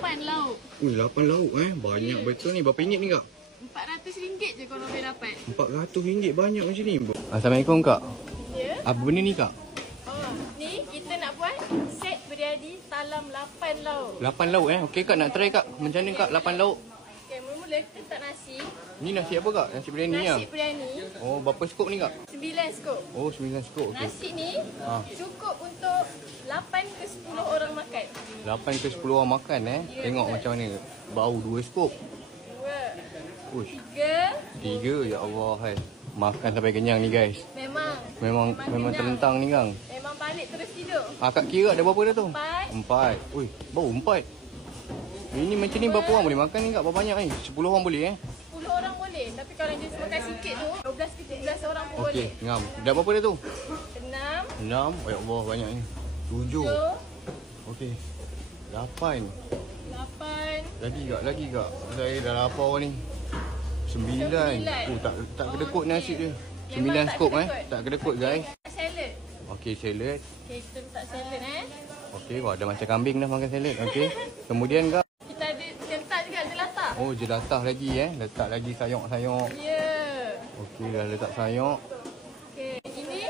8 lauk. Ui, 8 lauk Banyak betul ni. Berapa ringgit ni kak? RM400 je kalau boleh dapat. RM400 banyak macam ni. Assalamualaikum kak. Ya? Apa benda ni kak? Oh, ni kita nak buat set biryani talam 8 lauk. 8 lauk Okey kak, nak try kak. Macam mana kak 8 lauk? Okey, mula-mula kita letak nasi. Ni nasi apa kak? Nasi biryani Nasi biryani. Oh, berapa skop ni kak? 9 skop. Oh, 9 skop. Okey. Nasi ni cukup untuk 8 ke 10 orang makan. 8 ke 10 orang makan Tengok betul. macam mana. Bau 2 skop. 2, Uish. 3. 3 ya Allah Makan sampai kenyang ni guys. Memang kenyang. terlentang ni kang. Memang balik terus tidur. Kak kira ada berapa dah tu? 4. 4. Ui, bau 4. Ini macam ni berapa orang boleh makan ni kak? Berapa banyak ni? 10 orang boleh 10 orang boleh. Tapi kalau dia makan sikit tu 12 ke 13 orang pun Okey, boleh. ngam. Dah berapa dah tu? 6. 6. Ya Allah banyak ni. 7. 7. Okey. 8. 8. Lagi kak. Saya dah lapar ni. 9. Oh, tak kedekut nasi dia. 9 skop Tak kedekut guys. Salad. Okey, salad. Okey, kita letak salad Okey, wah dah macam kambing dah makan salad. Okey. Kemudian kak. Kita ada letak juga jelatah. Oh, jelatah lagi Letak lagi sayur-sayur. Ya. Okey, dah letak sayur. Okey, ini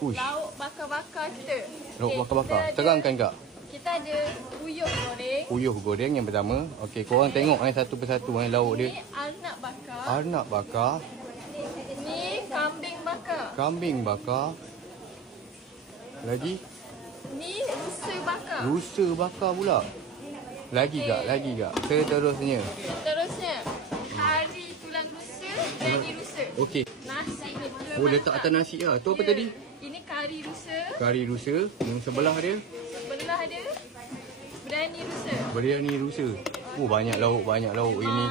Uish. lauk bakar-bakar kita. Lauk Okey, bakar-bakar. kita ada- Terangkan kak. Kita ada uyuh goreng. Uyuh goreng yang pertama. Okey, korang tengok satu persatu lauk dia. Ini arnab bakar. Arnab bakar, Ini kambing bakar. kambing bakar. Lagi Ini rusa bakar. rusa bakar pula. Lagi kak, seterusnya. Terusnya kari tulang rusa, biryani rusa. Okey. Nasi ni pula Oh, letak atas nasi lah. Tu apa Ya. tadi? Ini kari rusa. Kari rusa. Yang sebelah dia Sebelah ada biryani rusa. biryani rusa. Oh, banyak lauk ini.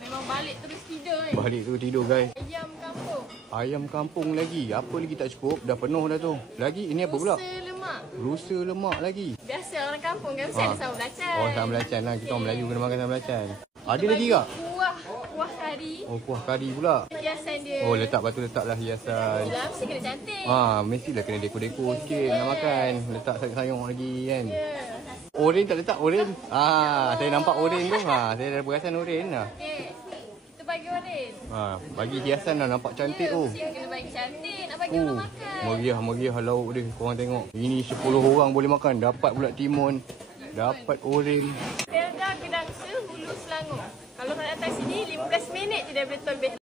Memang balik terus tidur ni. Balik tu tidur guys. Ayam kampung. Ayam kampung lagi. Apa lagi tak cukup? Dah penuh dah tu. Lagi ini apa pula? Rusa lemak. Rusa lemak lagi. Biasa orang kampung kan mesti ada sambal belacan. Oh, sambal belacan lah. Kita orang Melayu kena makan sambal belacan. Ada lagi kak? Kuah kari. Oh, kuah kari pula. Hiasan dia. Oh, letaklah hiasan. Yelah, mesti kena cantik. Mestilah kena dekor-dekor sikit nak makan. Letak sayur-sayur lagi kan. Ya. Oren tak letak oren? Saya nampak oren tu. Saya dah perasan oren lah. Okey. Kita bagi oren. Bagi hiasan lah nampak cantik tu. Mesti kena bagi cantik. Nak bagi orang makan. Meriah lauk dia. Korang tengok. Ini 10 orang boleh makan. Dapat pula timun. Dapat oren. Pelda Kedangsa, Hulu Selangor. Kalau nak datang sini, 15 minit je dah boleh tol